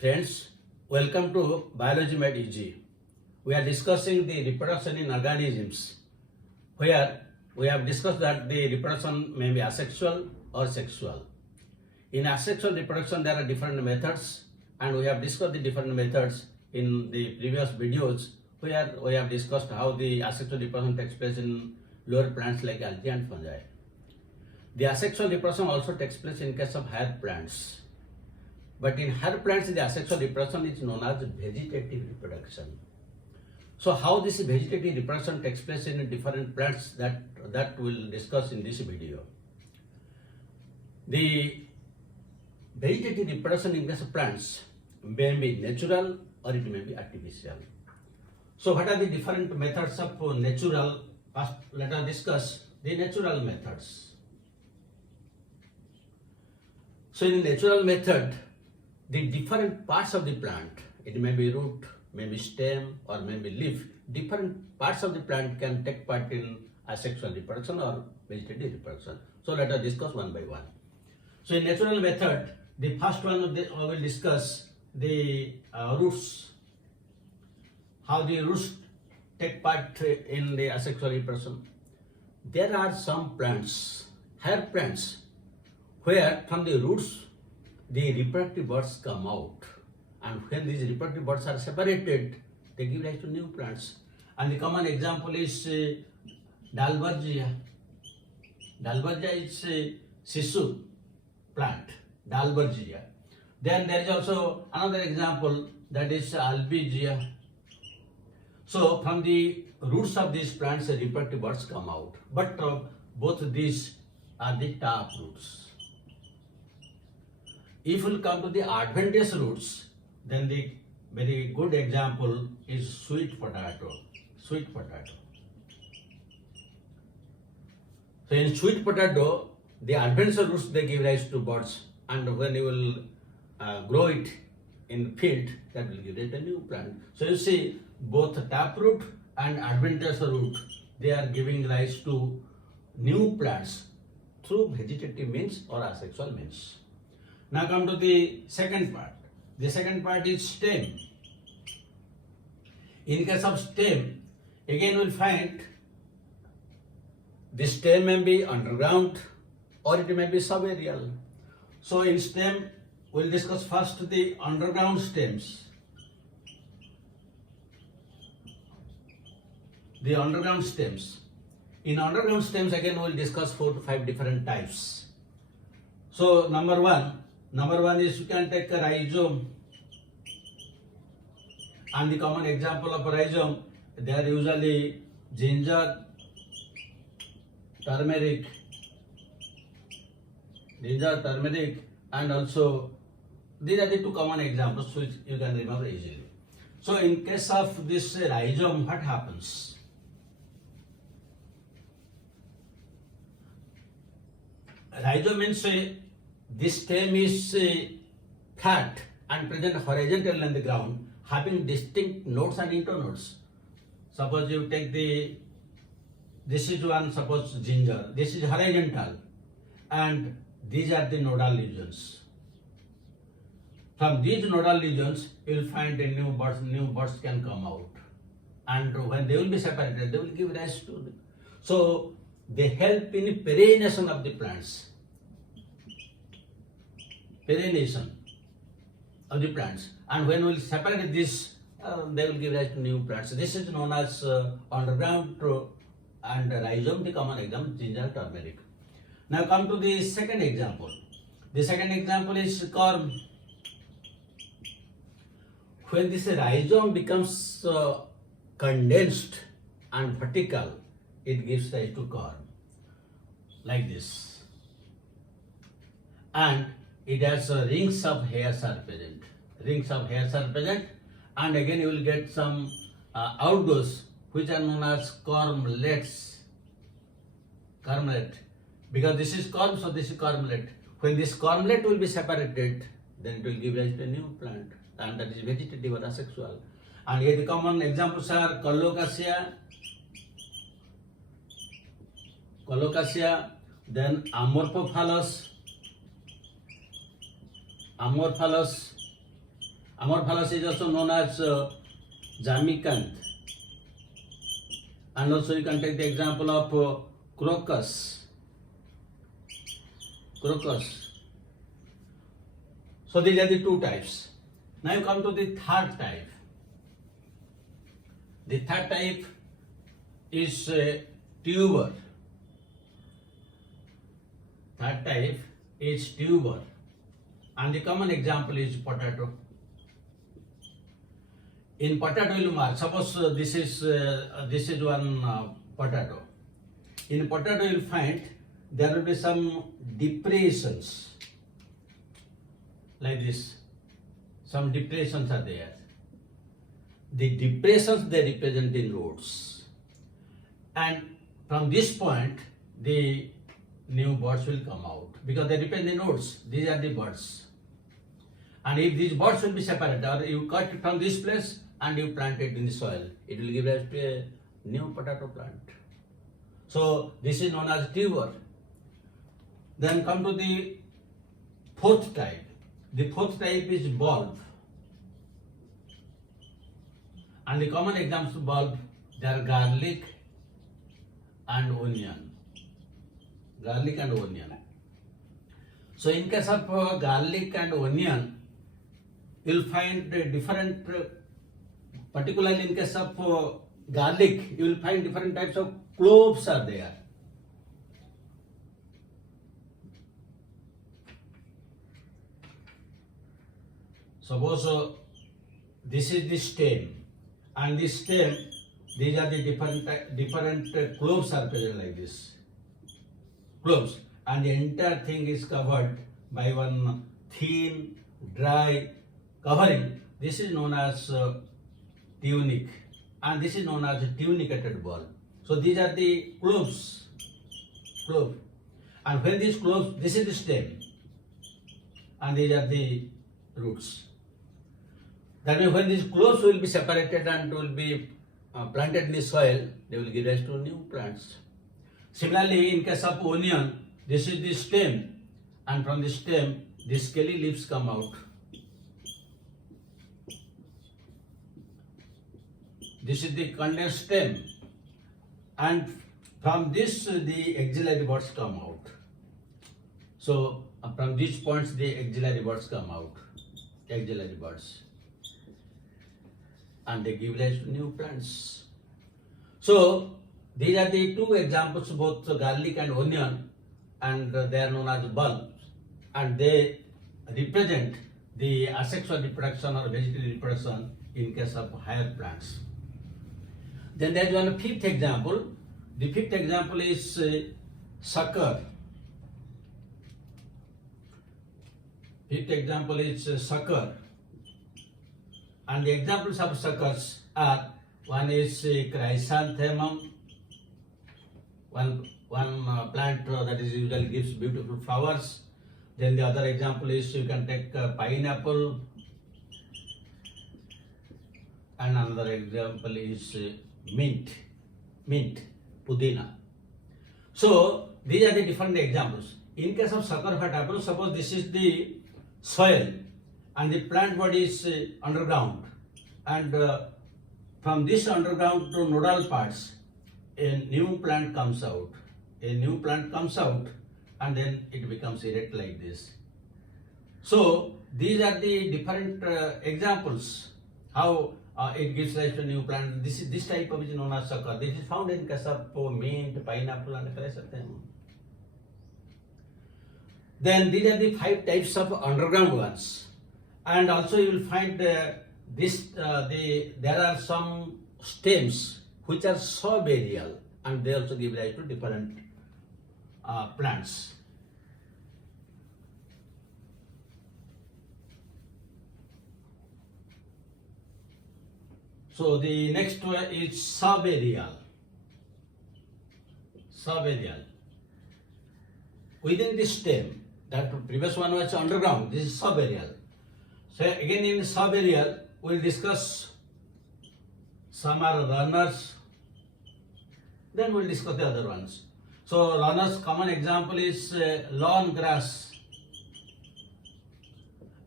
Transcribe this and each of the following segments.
Friends, welcome to Biology Made Easy. We are discussing the reproduction in organisms, where we have discussed that the reproduction may be asexual or sexual. In asexual reproduction, there are different methods, and we have discussed the different methods in the previous videos, where we have discussed how the asexual reproduction takes place in lower plants like algae and fungi. The asexual reproduction also takes place in case of higher plants. But in higher plants, the asexual reproduction is known as vegetative reproduction. So how this vegetative reproduction takes place in different plants, that we'll discuss in this video. The vegetative reproduction in case of plants may be natural or it may be artificial. So what are the different methods of natural? First, let us discuss the natural methods. So in the natural method, the different parts of the plant, it may be root, maybe stem, or maybe leaf, different parts of the plant can take part in asexual reproduction or vegetative reproduction. So let us discuss one by one. So in natural method, the first one we will discuss the roots, how the roots take part in the asexual reproduction. There are some plants, higher plants, where from the roots the reproductive buds come out, and when these reproductive buds are separated, they give rise to new plants. And the common example is Dalbergia. Dalbergia is a sissu plant, Dalbergia. Then there is also another example, that is Albizia. So from the roots of these plants, the reproductive buds come out. But both of these are the tap roots. If we come to the adventitious roots, then the very good example is sweet potato. Sweet potato. So in sweet potato, the adventitious roots, they give rise to buds, and when you will grow it in field, that will give rise to a new plant. So you see, both taproot and adventitious root, they are giving rise to new plants through vegetative means or asexual means. Now come to the second part. The second part is stem. In case of stem, again we will find the stem may be underground or it may be subaerial. So in stem, we will discuss first the underground stems. The underground stems. In underground stems, again we will discuss 4 to 5 different types. So number one is you can take a rhizome, and the common example of a rhizome, they are usually ginger, turmeric, and also these are the 2 common examples which you can remember easily. So in case of this rhizome, what happens? Rhizome means this stem is flat and present horizontally on the ground, having distinct nodes and internodes. Suppose you take this is one, suppose ginger, this is horizontal, and these are the nodal lesions. From these nodal lesions, you will find a new buds can come out, and when they will be separated, they will give rise to. So they help in perennation of the plants. Perennation of the plants, and when we will separate this, they will give rise to new plants. This is known as underground and rhizome, the common example, ginger, turmeric. Now come to the second example. The second example is corm. When this rhizome becomes condensed and vertical, it gives rise to corm, like this. And it has rings of hairs are present. Rings of hairs are present, and again you will get some outgoes which are known as cormlets. Cormlet. Because this is corm, so this is cormlet. When this cormlet will be separated, then it will give rise to a new plant, and that is vegetative or asexual. And here the common examples are colocasia, then amorphophallus, Amorphalus is also known as Jamicanth. And also you can take the example of crocus. So these are the two types. Now you come to the third type. The third type is tuber. Third type is tuber. And the common example is potato. In potato you mark, suppose this is one potato. In potato you will find there will be some depressions like this. Some depressions are there. The depressions they represent the roots, and from this point the new buds will come out because they depend on the roots. These are the buds, and if these buds will be separated, or you cut it from this place and you plant it in the soil, it will give rise to a new potato plant. So this is known as tuber. Then come to the fourth type. The fourth type is bulb. And the common examples of bulb, they are garlic and onion. Garlic and onion. So in case of garlic and onion, you will find different, particularly in case of garlic, you will find different types of cloves are there. Suppose this is the stem, and this stem, these are the different cloves are present like this. Cloves, and the entire thing is covered by one thin, dry covering. This is known as tunic, and this is known as tunicated bulb. So these are the cloves. And when these cloves, this is the stem, and these are the roots. That means when these cloves will be separated and will be planted in the soil, they will give rise to new plants. Similarly, in case of onion, this is the stem, and from the stem, the scaly leaves come out. This is the condensed stem, and from this the axillary buds come out. So from these points the axillary buds come out, axillary buds, and they give rise to new plants. So these are the two examples, both garlic and onion, and they are known as bulbs, and they represent the asexual reproduction or vegetable reproduction in case of higher plants. Then there is one fifth example. The fifth example is sucker. Fifth example is sucker. And the examples of suckers are, one is chrysanthemum, one plant that is usually gives beautiful flowers. Then the other example is, you can take pineapple, and another example is mint, pudina. So these are the different examples. In case of sucker, what happens? Suppose this is the soil and the plant body is underground, and from this underground to nodal parts, a new plant comes out. And then it becomes erect like this. So these are the different examples how it gives rise to new plant. This type of is known as sucker. This is found in case of mint, pineapple, and chrysanthemum. Then these are the 5 types of underground ones, and also you will find there are some stems which are subaerial, and they also give rise to different plants. So the next one is subaerial. Within this stem, that previous one was underground, this is subaerial. So again in subaerial, we will discuss some are runners, then we will discuss the other ones. So runners, common example is lawn grass,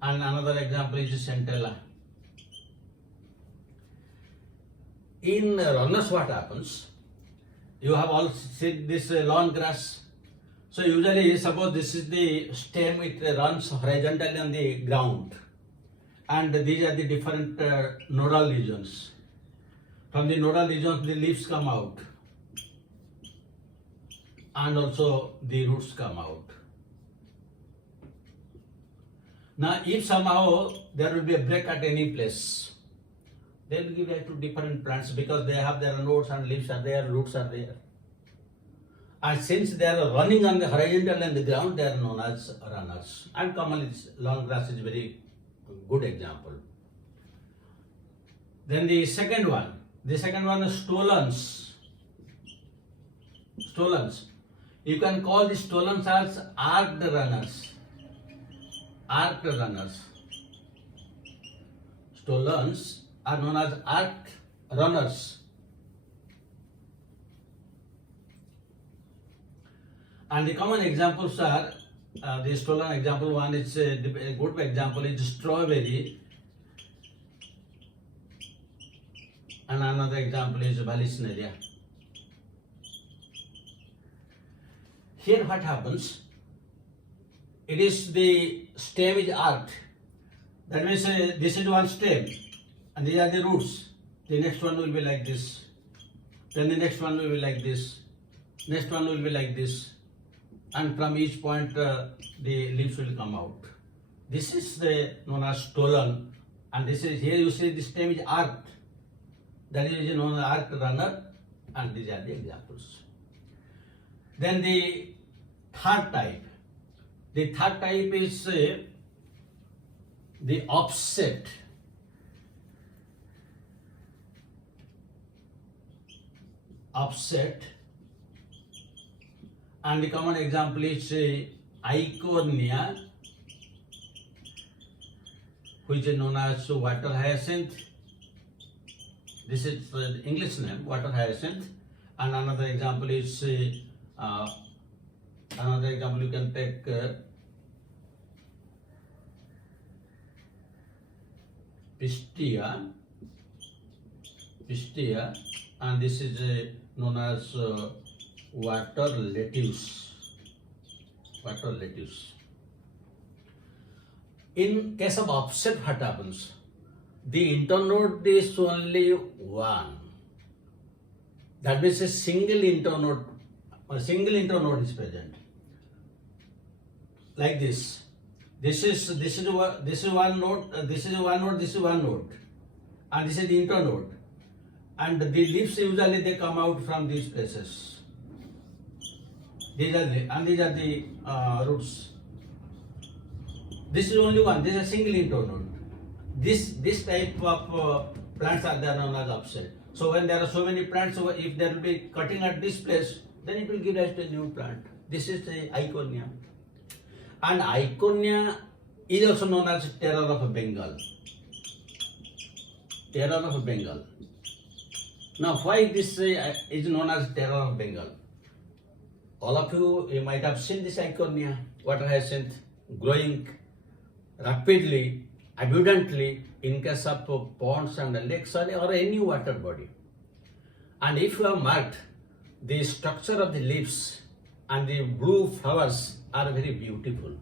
and another example is centella. in runners what happens? You have all seen this lawn grass. So usually suppose this is the stem, it runs horizontally on the ground, and these are the different nodal regions. From the nodal regions the leaves come out and also the roots come out. Now if somehow there will be a break at any place, they will give rise to different plants because they have their nodes and leaves are there, roots are there. And since they are running on the horizontal and the ground, they are known as runners. And commonly long grass is very good example. Then the second one is stolons. Stolons. You can call the stolons as arced runners. Arced runners. Stolons are known as arced runners. And the common examples are, the stolon example one is a good example is strawberry, and another example is Vallisneria. Here what happens? It is the stem is arced. That means this is one stem, and these are the roots. The next one will be like this. Then the next one will be like this. Next one will be like this. And from each point the leaves will come out. This is known as stolon, and this is here you see the stem is arced. That is known as arced runner, and these are the examples. Then the third type. The third type is the offset. Offset. And the common example is Eichhornia, which is known as water hyacinth. This is the English name, water hyacinth. And another example is you can take Pistia, and this is known as water lettuce. In case of offset, what happens? The internode is only one. That means a single internode is present. Like this. This is one node. This is one node, and this is the internode. And the leaves usually they come out from these places. These are the roots. This is only one. This is a single internode. This type of plants are there known as offset. So when there are so many plants, if there will be cutting at this place, then it will give rise to a new plant. This is the Eichhornia. And Eichhornia is also known as terror of Bengal. Terror of Bengal. Now why this is known as terror of Bengal? All of you might have seen this Eichhornia, water hyacinth, growing rapidly, abundantly in case of ponds and lakes or any water body. And if you have marked, the structure of the leaves and the blue flowers are very beautiful.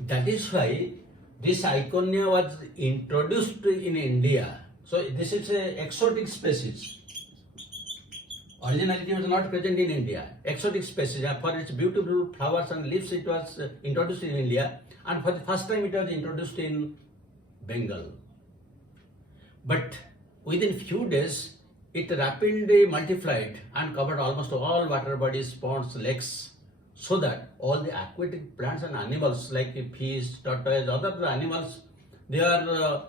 That is why this Eichhornia was introduced in India. So this is an exotic species. Originally it was not present in India. Exotic species. For its beautiful flowers and leaves it was introduced in India, and for the first time it was introduced in Bengal. But within few days it rapidly multiplied and covered almost all water bodies, ponds, lakes, so that all the aquatic plants and animals like fish, tortoise, other animals, they are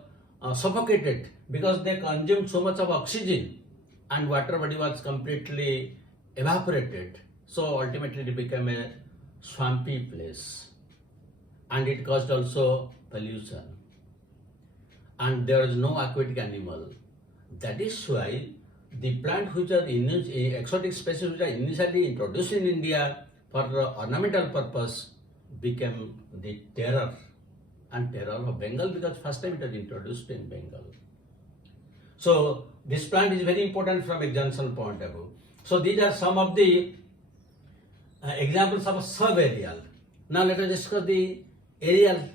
suffocated because they consumed so much of oxygen and water body was completely evaporated. So ultimately it became a swampy place, and it caused also pollution, and there is no aquatic animal. That is why the plant which are exotic species which are initially introduced in India for ornamental purpose became the terror of Bengal, because first time it was introduced in Bengal. So this plant is very important from examination point of view. So these are some of the examples of a subaerial. Now let us discuss the aerial